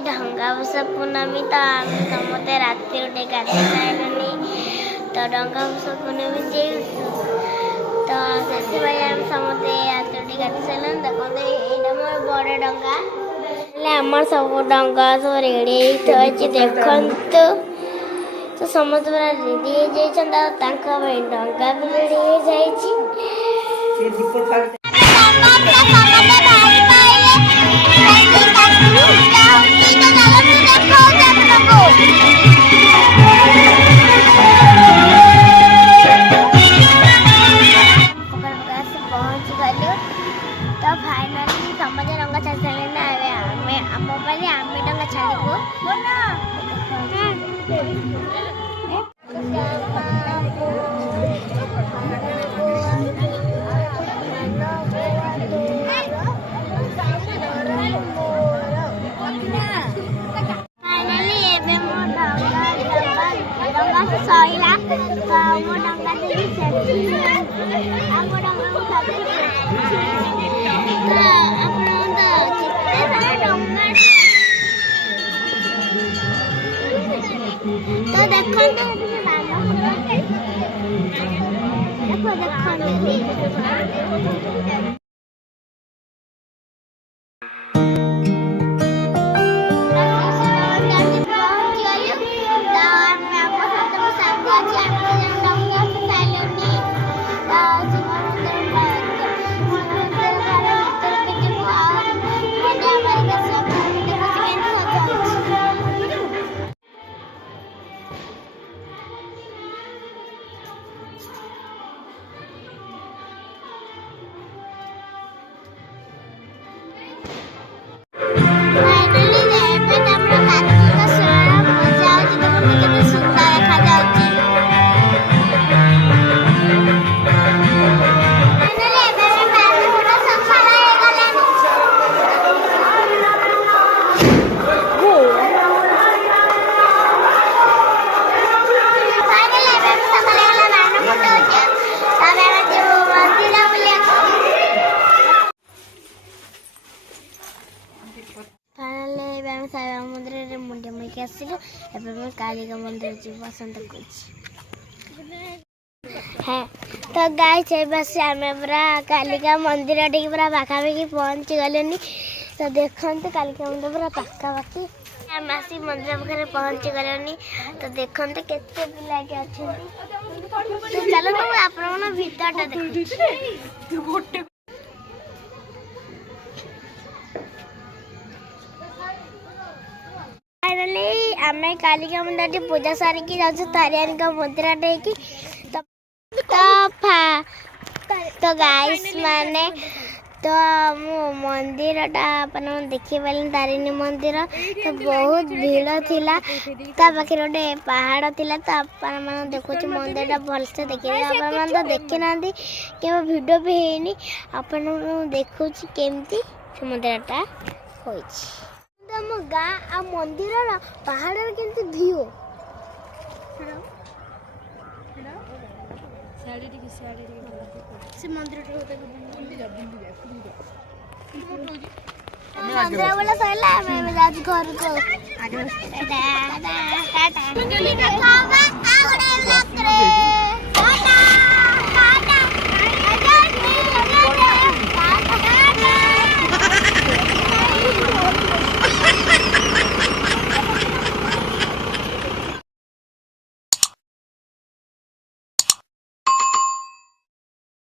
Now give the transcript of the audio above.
ढंगा बसा पूर्णमी तो आम समस्ते राति उठे गाधे सारे तो डंगा बसा पूर्णमी जेसु तो से आम समस्ते राति उठे गाधे सारे देखते यहाँ मोर बड़ डंगा आम सब डंगा सब रेडी देखु तो समस्त पूरा रेडी हो डंगा भी रेडी हो जाए तो फाइनली समझ रंगा छाड़ सारे आम मोबाइल आम डंगा छाड़ू सैला मो डंगा तो देखो मंदिर मुंडे मुझे आसिलु कालिका मंदिर जी पसंद कर तो गाय बस आम पूरा कालिका मंदिर टे पूरा पाखापाखि पहुँची गलुनि तो देखते कालिका मंदिर पूरा पाखापाखि आम आसी मंदिर पाखे पहुँची गलुनि तो देखते केते पिला अच्छा तो चलो आप भीतर देख फाइनली आम कालिका मंदिर पूजा सारिकी जाऊँ तारियानी मंदिर टे तो गाइस माने तो मंदिर देखी पारे तारिणी मंदिर तो बहुत भीड़ थिला पाखे गोटे पहाड़ थिला तो आप देखुच मंदिर भलसे देखिए आप तो देखी ना कि वीडियो भी है आप देखुँ केमती मंदिरटा हो गाँ आ मंदिर पहाड़ केमती भ्यू से मंदिर मंदिर बोला सैला मैं जाती घर को